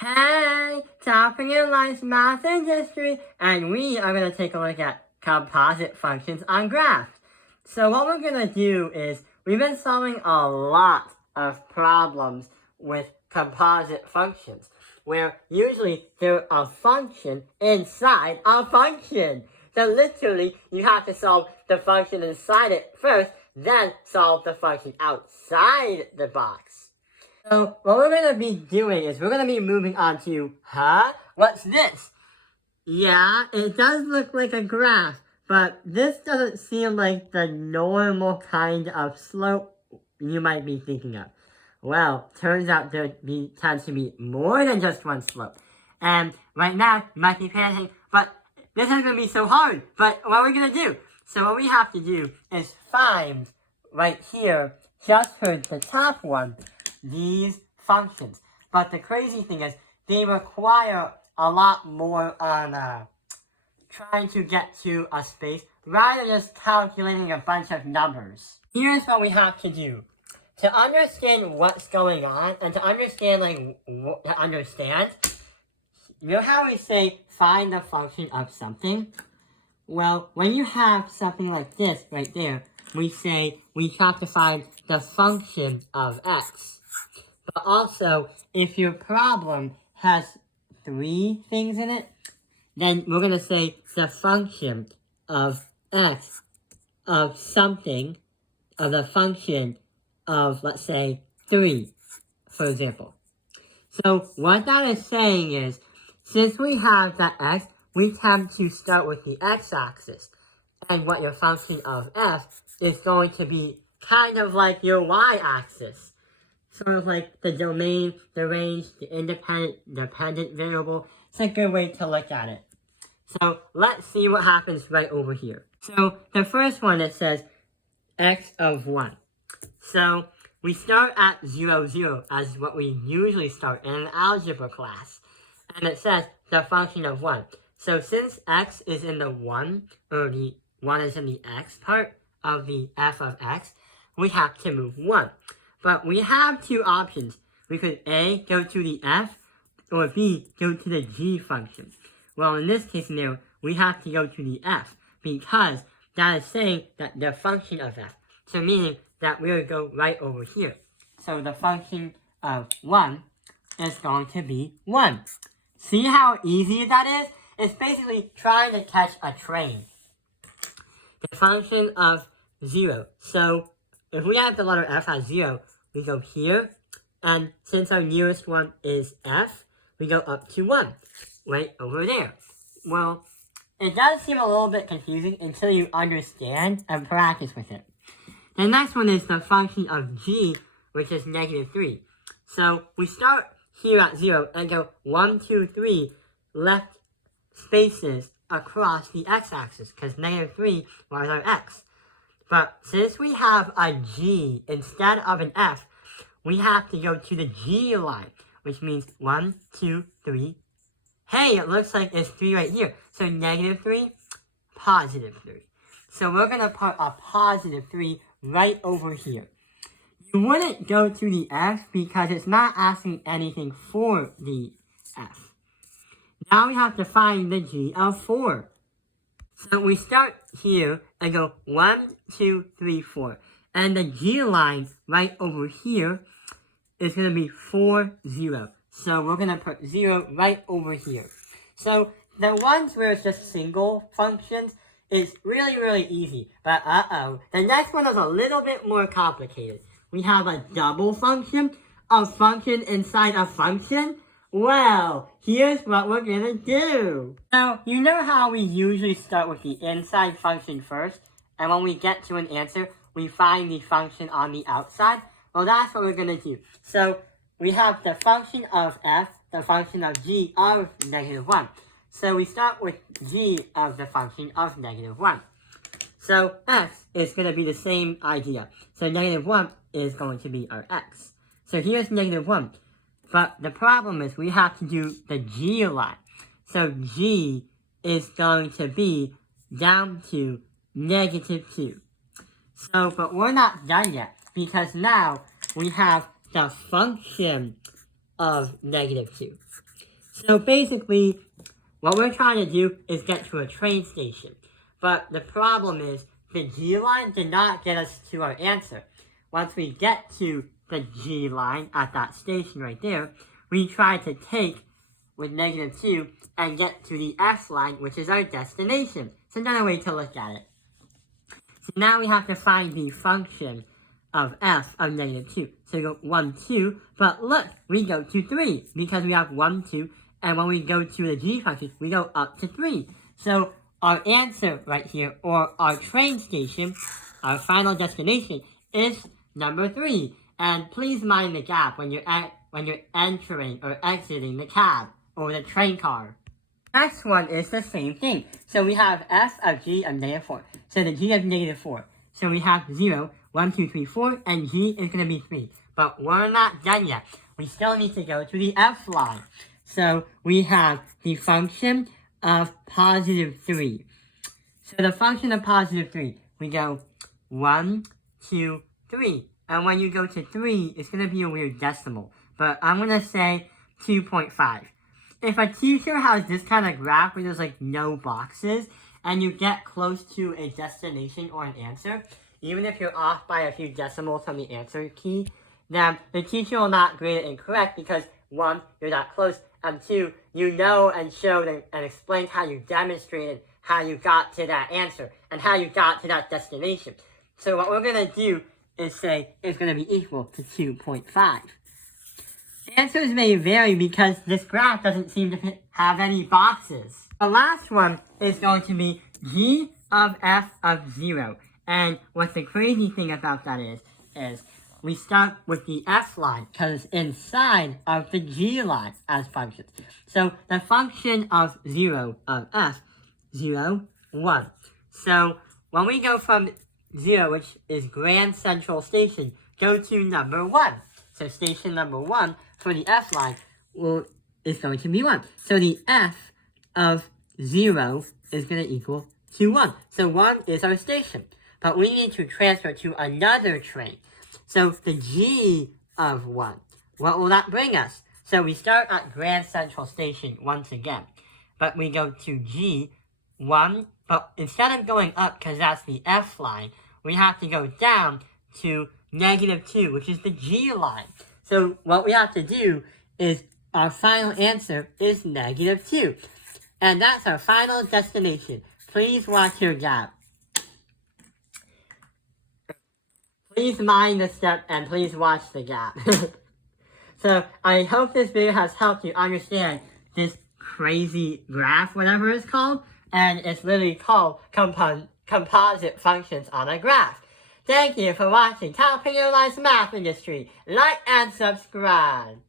Hey, topping in life's math and history, and we are going to take a look at composite functions on graphs. So what we're going to do is, we've been solving a lot of problems with composite functions, where usually they're a function inside a function. So literally, you have to solve the function inside it first, then solve the function outside the box. So what we're going to be doing is we're going to be moving on to, what's this? Yeah, it does look like a graph, but this doesn't seem like the normal kind of slope you might be thinking of. Well, turns out there tends to be more than just one slope. And right now, you might be panicking, but this is going to be so hard. But what are we going to do? So what we have to do is find right here, just for the top one, these functions. But the crazy thing is, they require a lot more on trying to get to a space rather than just calculating a bunch of numbers. Here's what we have to do. To understand what's going on, and to understand, you know how we say, find the function of something? Well, when you have something like this right there, we say we have to find the function of x. But also, if your problem has 3 things in it, then we're going to say the function of x of something, of the function of, let's say, 3, for example. So what that is saying is, since we have that x, we tend to start with the x-axis. And what your function of f is going to be kind of like your y-axis. Sort of like the domain, the range, the dependent variable. It's a good way to look at it. So let's see what happens right over here. So the first one, it says x of 1. So we start at 0, 0 as what we usually start in an algebra class. And it says the function of 1. So since x is in the 1, or the 1 is in the x part of the f of x, we have to move 1. But we have 2 options. We could A, go to the f, or B, go to the g function. Well, in this case scenario, we have to go to the f, because that is saying that the function of f. So meaning that we're going to go right over here. So the function of 1 is going to be 1. See how easy that is? It's basically trying to catch a train. The function of 0. So if we have the letter f as 0, we go here, and since our nearest one is f, we go up to 1, right over there. Well, it does seem a little bit confusing until you understand and practice with it. The next one is the function of g, which is -3. So we start here at 0 and go 1, 2, 3 left spaces across the x-axis, because -3 was our x. But since we have a g instead of an f, we have to go to the g line, which means 1, 2, 3. Hey, it looks like it's 3 right here. So -3, +3. So we're going to put a +3 right over here. You wouldn't go to the f because it's not asking anything for the f. Now we have to find the g of 4. So we start here and go 1, 2, 3, 4. And the g line right over here is going to be 4, 0. So we're going to put 0 right over here. So the ones where it's just single functions is really, really easy. But the next one is a little bit more complicated. We have a double function, a function inside a function. Well, here's what we're gonna do. Now, you know how we usually start with the inside function first, and when we get to an answer, we find the function on the outside? Well, that's what we're gonna do. So, we have the function of f, the function of g of -1. So, we start with g of the function of -1. So, x is gonna be the same idea. So, -1 is going to be our x. So, here's -1. But the problem is we have to do the g line. So g is going to be down to -2. So, but we're not done yet, because now we have the function of -2. So basically, what we're trying to do is get to a train station. But the problem is, the G line did not get us to our answer. Once we get to the G line at that station right there, we try to take with -2 and get to the F line, which is our destination. It's another way to look at it. So now we have to find the function of f of -2. So we go 1, 2, but look, we go to 3 because we have 1, 2, and when we go to the g function, we go up to 3. So our answer right here, or our train station, our final destination, is number 3. And please mind the gap when you're entering or exiting the cab or the train car. Next one is the same thing. So we have f of g of -4. So the g of -4. So we have 0, 1, 2, 3, 4, and g is going to be 3. But we're not done yet. We still need to go to the f line. So we have the function of +3. So the function of +3, we go 1, 2, 3. And when you go to 3, it's going to be a weird decimal. But I'm going to say 2.5. If a teacher has this kind of graph where there's like no boxes, and you get close to a destination or an answer, even if you're off by a few decimals from the answer key, then the teacher will not grade it incorrect because 1, you're not close, and 2, you know and showed and explained how you demonstrated how you got to that answer and how you got to that destination. So what we're going to do is say it's going to be equal to 2.5. Answers may vary because this graph doesn't seem to have any boxes. The last one is going to be g of f of 0. And what the crazy thing about that is we start with the f line because it's inside of the g line as functions. So the function of 0 of f, 0, 1. So when we go from 0, which is Grand Central Station, go to number 1. So station number 1 for the f line is going to be 1. So the f of 0 is going to equal to 1. So 1 is our station. But we need to transfer to another train. So the g of 1, what will that bring us? So we start at Grand Central Station once again. But we go to g, 1. But instead of going up, because that's the f line, we have to go down to -2, which is the g line. So what we have to do is our final answer is -2. And that's our final destination. Please watch your gap. Please mind the step and please watch the gap. So I hope this video has helped you understand this crazy graph, whatever it's called. And it's literally called composite functions on a graph. Thank you for watching Top of Your Life's Math Industry. Like and subscribe.